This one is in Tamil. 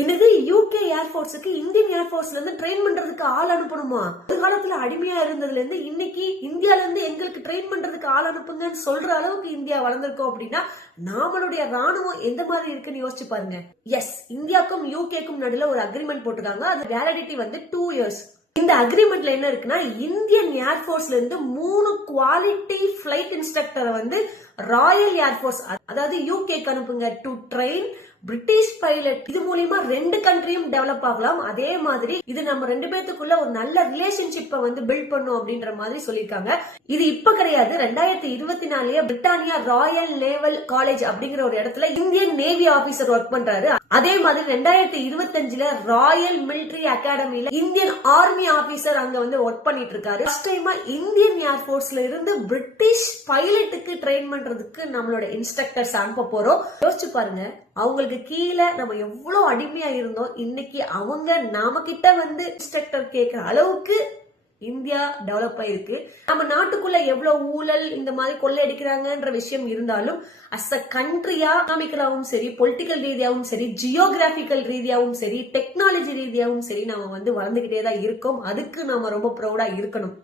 என்னது யூகே ஏர்போர்ட்ஸுக்கு இந்தியன் ஏர்போர்ட்ஸ்ல இருந்து ட்ரெயின் பண்றதுக்கு ஆள் அனுப்பணுமா? ஒரு காலத்துல அடிமையா இருந்ததுல இருந்து இன்னைக்கு இந்தியால இருந்து எங்களுக்கு ட்ரெயின் பண்றதுக்கு ஆள் அனுப்புங்கன்னு சொல்ற அளவுக்கு இந்தியா வளர்ந்திருக்கோம் அப்படின்னா நாமளுடைய ராணுவம் எந்த மாதிரி இருக்குன்னு யோசிச்சு பாருங்க. எஸ், இந்தியாவுக்கும் யூகேக்கும் நடுவில் ஒரு அக்ரிமெண்ட் போட்டுருக்காங்க. அது வேலிடிட்டி வந்து 2 years. இந்த அக்ரிமெண்ட்ல என்ன இருக்குன்னா, இந்தியன் ஏர்போர்ஸ்ல இருந்து 3 குவாலிட்டி பிளைட் இன்ஸ்ட்ரக்டரை வந்து ராயல் ஏர்போர்ஸ் அதாவது யூகேக்கு அனுப்புங்க டு ட்ரெயின் பிரிட்டிஷ் பைலட். இது மூலியமா 2 கண்ட்ரியும் டெவலப் ஆகலாம். அதே மாதிரி இது நம்ம 2 பேத்துக்குள்ள ஒரு நல்ல ரிலேஷன்ஷிப்பை வந்து பில்ட் பண்ணும் அப்படின்ற மாதிரி சொல்லிருக்காங்க. இது இப்ப கிடையாது, 2024 பிரிட்டானியா ராயல் நேவல் காலேஜ் அப்படிங்கிற ஒரு இடத்துல இந்தியன் நேவி ஆபீசர் ஒர்க் பண்றாரு. அதே மாதிரி 2025 ராயல் மிலிட்டரி அகாடமில இந்தியன் ஆர்மி ஆபீசர் அங்க வந்து ஒர்க் பண்ணிட்டு இருக்காரு. ஃபர்ஸ்ட் டைமா இந்தியன் ஏர்போர்ஸ்ல இருந்து பிரிட்டிஷ் பைலட்டுக்கு ட்ரெயின் பண்றதுக்கு நம்மளோட இன்ஸ்ட்ரக்டர்ஸ் அனுப்ப போறோம். யோசிச்சு பாருங்க, அவங்களுக்கு கீழே நம்ம எவ்வளவு அடிமையா இருந்தோம், இன்னைக்கு அவங்க நாம கிட்ட வந்து இன்ஸ்ட்ரக்டர் கேட்கிற அளவுக்கு இந்தியா டெவலப் ஆயிருக்கு. நம்ம நாட்டுக்குள்ள எவ்வளவு ஊழல் இந்த மாதிரி கொள்ளை அடிக்கிறாங்கன்ற விஷயம் இருந்தாலும் அஸ் அ கண்ட்ரியா எக்கனாமிக்கலாவும் சரி, பொலிட்டிக்கல் ரீதியாவும் சரி, ஜியோகிராபிக்கல் ரீதியாவும் சரி, டெக்னாலஜி ரீதியாவும் சரி, நம்ம வந்து வளர்ந்துகிட்டே தான் இருக்கோம். அதுக்கு நாம ரொம்ப ப்ரௌடா இருக்கணும்.